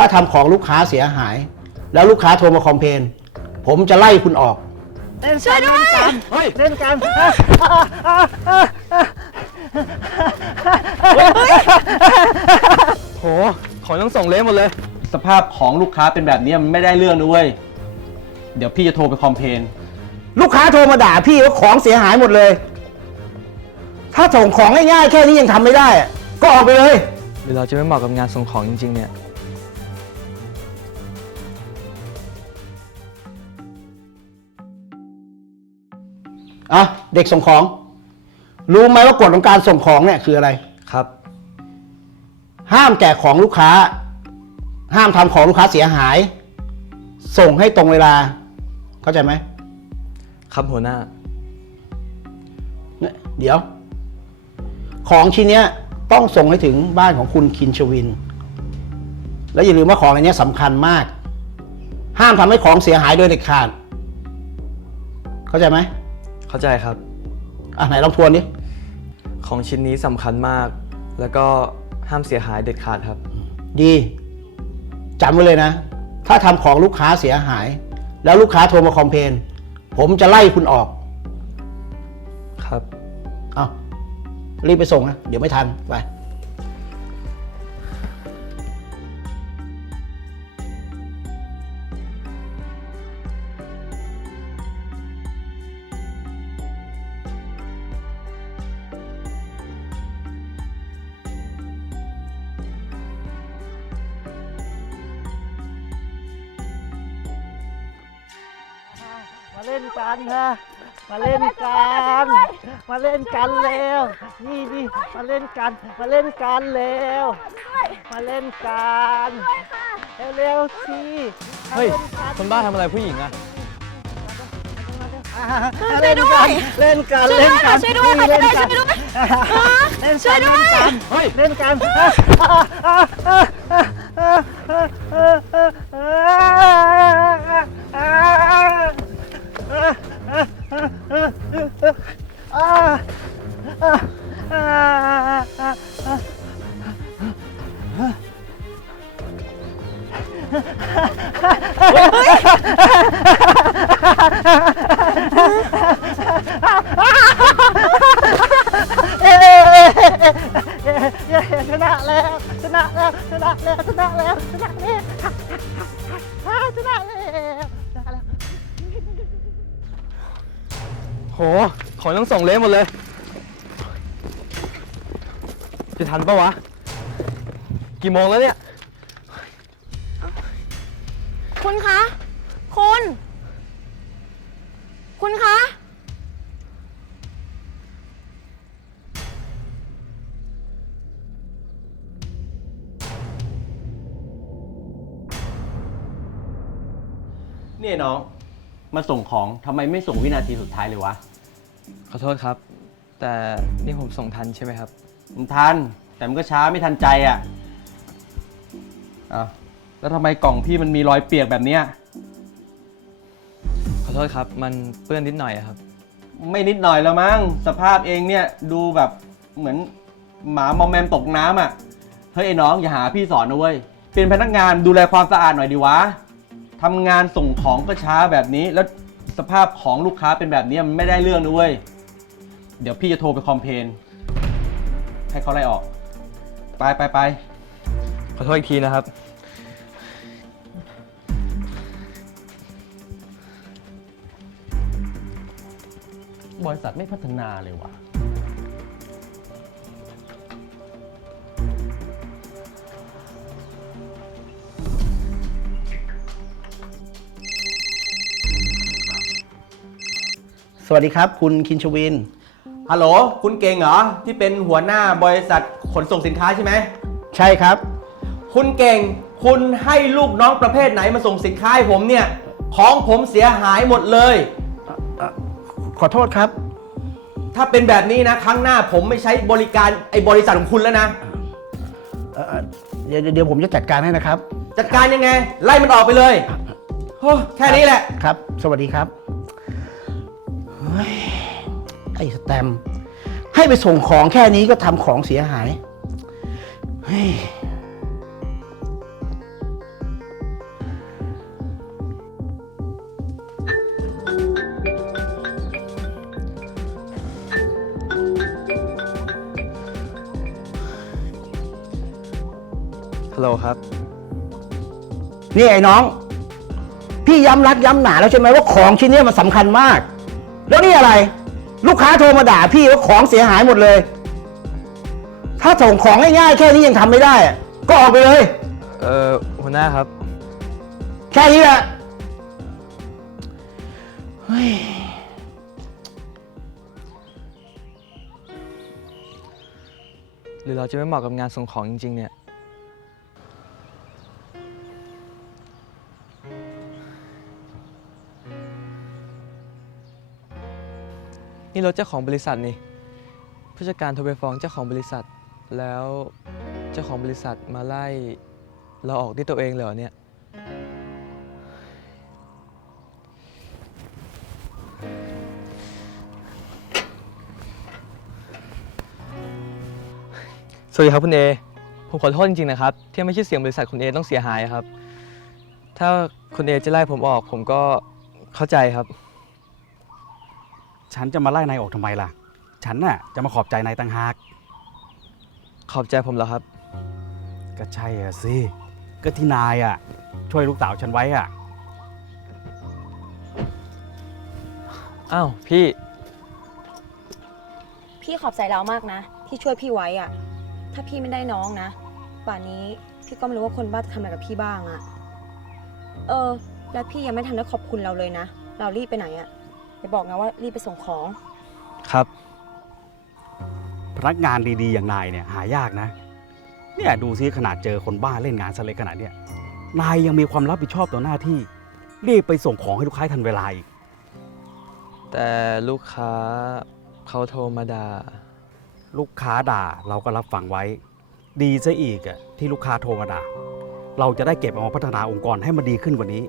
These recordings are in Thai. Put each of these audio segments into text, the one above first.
ถ้าทำของลูกค้าเสียหาย แล้วลูกค้าโทรมาคอมเพลนผมจะไล่คุณออก เล่นกันเล่นกันเฮ้ยเล่นกันโหของต้องส่งเละหมดเลย สภาพของลูกค้าเป็นแบบนี้มันไม่ได้เรื่องนะเว้ย เดี๋ยวพี่จะโทรไปคอมเพลนลูกค้าโทรมาด่าพี่ว่าของเสียหายหมดเลย ถ้าส่งของง่ายๆแค่นี้ยังทำไม่ได้อะก็ออกไปเลย หรือเราจะไม่เหมาะกับงานส่งของจริง ๆ เนี่ย อะเด็กส่งของ รู้ไหมว่ากฎของการส่งของเนี่ยคืออะไร ครับ ห้ามแจกของลูกค้า ห้ามทำของลูกค้าเสียหาย ส่งให้ตรงเวลา เข้าใจไหมครับหัวหน้า เนี่ยเดี๋ยว ของชิ้นเนี้ยต้องส่งให้ถึงบ้านของคุณคินชวิน แล้วอย่าลืมว่าของอันเนี้ยสำคัญมาก ห้ามทำให้ของเสียหายโดยเด็ดขาด เข้าใจไหม เข้าใจครับ อะไหนลองทวนดิของชิ้นนี้สำคัญมาก แล้วก็ห้ามเสียหายเด็ดขาดครับ ดีจำไว้เลยนะ ถ้าทำของลูกค้าเสียหาย แล้วลูกค้าโทรมาคอมเพลนผมจะไล่คุณออกครับ เอารีบไปส่งนะ เดี๋ยวไม่ทัน ไป เล่นกันนะมาเล่นกัน มาเล่นกันเร็วนี่นี่มาเล่นกัน มาเล่นกันเร็วมาเล่นกันเร็วๆสิเฮ้ย คนบ้าทำอะไรผู้หญิงอะมาเล่นกันเล่นกันเล่นกันช่วยด้วยค่ะเล่นช่กัวยนด้วยเล่นช่กัวยนด้วยเล่นกันเฮ้ยเล่นกัน ชนะแล้วชนะแล้วชนะแล้วชนะแล้วชนะแล้วชนะแล้ว โห ของต้องส่งเละหมดเลย จะทันปะวะ กี่โมงแล้วเนี่ย คุณคะ คุณ คุณคะนี่น้อง มาส่งของทำไมไม่ส่งวินาทีสุดท้ายเลยวะขอโทษครับ แต่นี่ผมส่งทันใช่ไหมครับ มันทัน แต่มันก็ช้าไม่ทันใจอะอ้าวแล้วทำไมกล่องพี่มันมีรอยเปียกแบบเนี้ย ขอโทษครับ มันเปื้อนนิดหน่อยอะครับ ไม่นิดหน่อยแล้วมั้งสภาพเองเนี่ยดูแบบเหมือนหมามอมแมมตกน้ำอะเฮ้ยไอ้น้องอย่าหาพี่สอนนะเว้ยเป็นพนักงานดูแลความสะอาดหน่อยดีวะ ทำงานส่งของก็ช้าแบบนี้ แล้วสภาพของลูกค้าเป็นแบบนี้มันไม่ได้เรื่องนะเว้ย เดี๋ยวพี่จะโทรไปคอมเพลนให้เขาไล่ออก ไปไปไปขอโทษอีกทีนะครับ บริษัทไม่พัฒนาเลยว่ะ สวัสดีครับ คุณคินชวิน ฮัลโหล คุณเก่งเหรอ ที่เป็นหัวหน้าบริษัทขนส่งสินค้าใช่ไหม ใช่ครับ คุณเก่ง คุณให้ลูกน้องประเภทไหนมาส่งสินค้าให้ผมเนี่ย ของผมเสียหายหมดเลย ขอโทษครับ ถ้าเป็นแบบนี้นะ ครั้งหน้าผมไม่ใช้บริการไอ้บริษัทของคุณแล้วนะ เอ่อเอ่อเดี๋ยวเดี๋ยวผมจะจัดการให้นะครับจัดการยังไง ไล่มันออกไปเลยโอ้แค่นี้แหละ ครับ สวัสดีครับ ไอ้สแตมให้ไปส่งของแค่นี้ก็ทำของเสียหายเฮ้ยฮัลโหลครับ นี่ไอ้น้อง พี่ย้ำรักย้ำหนาแล้วใช่ไหมว่าของชิ้นนี้มันสำคัญมาก แล้วนี่อะไร ลูกค้าโทรมาด่าพี่ว่าของเสียหายหมดเลย ถ้าส่งของง่ายๆแค่นี้ยังทำไม่ได้อะก็ออกไปเลย เอ่อหัวหน้าครับ แค่นี้แหละหรือเราจะไม่เหมาะกับงานส่งของจริงๆเนี่ย นี่รถเจ้าของบริษัทนี่ ผู้จัดการโทรไปฟ้องเจ้าของบริษัท แล้วเจ้าของบริษัทมาไล่เราออกด้วยตัวเองเลยเหรอเนี่ย สวัสดีครับคุณเอ ผมขอโทษจริงๆนะครับ ที่ไม่ใช่เสียงบริษัทคุณเอต้องเสียหายครับ ถ้าคุณเอจะไล่ผมออกผมก็เข้าใจครับ ฉันจะมาไล่นายออกทำไมล่ะ ฉันน่ะจะมาขอบใจนายต่างหาก ขอบใจผมเหรอครับ ก็ใช่อะสิ ก็ที่นายอะช่วยลูกสาวฉันไว้อะอ้าว พี่ พี่ขอบใจเรามากนะ ที่ช่วยพี่ไว้อะถ้าพี่ไม่ได้น้องนะป่านนี้พี่ก็ไม่รู้ว่าคนบ้าจะทำอะไรกับพี่บ้างอะเออ แล้วพี่ยังไม่ทันได้ขอบคุณเราเลยนะ เรารีบไปไหนอะ ไปบอกนะว่ารีบไปส่งของ ครับ พนักงานดีๆ อย่างนายเนี่ยหายากนะ เนี่ยดูซิขนาดเจอคนบ้าเล่นงานสเล็กขนาดเนี้ยนายยังมีความรับผิดชอบต่อหน้าที่ รีบไปส่งของให้ลูกค้าทันเวลาอีก แต่ลูกค้าเขาโทรมาด่า ลูกค้าด่าเราก็รับฟังไว้ ดีซะอีกอะที่ลูกค้าโทรมาด่า เราจะได้เก็บเอามาพัฒนาองค์กรให้มันดีขึ้นกว่านี้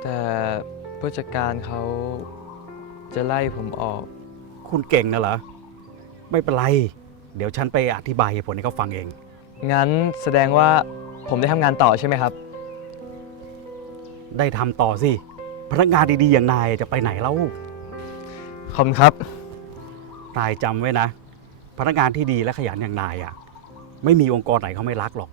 แต่ ผู้จัดการเขาจะไล่ผมออก คุณเก่งนะเหรอ ไม่เป็นไร เดี๋ยวฉันไปอธิบายเหตุผลให้เขาฟังเอง งั้นแสดงว่าผมได้ทำงานต่อใช่ไหมครับ ได้ทำต่อสิ พนักงานดีๆ อย่างนายจะไปไหนแล้วขอบคุณครับ นายจำไว้นะ พนักงานที่ดีและขยันอย่างนายอะ ไม่มีองค์กรไหนเขาไม่รักหรอก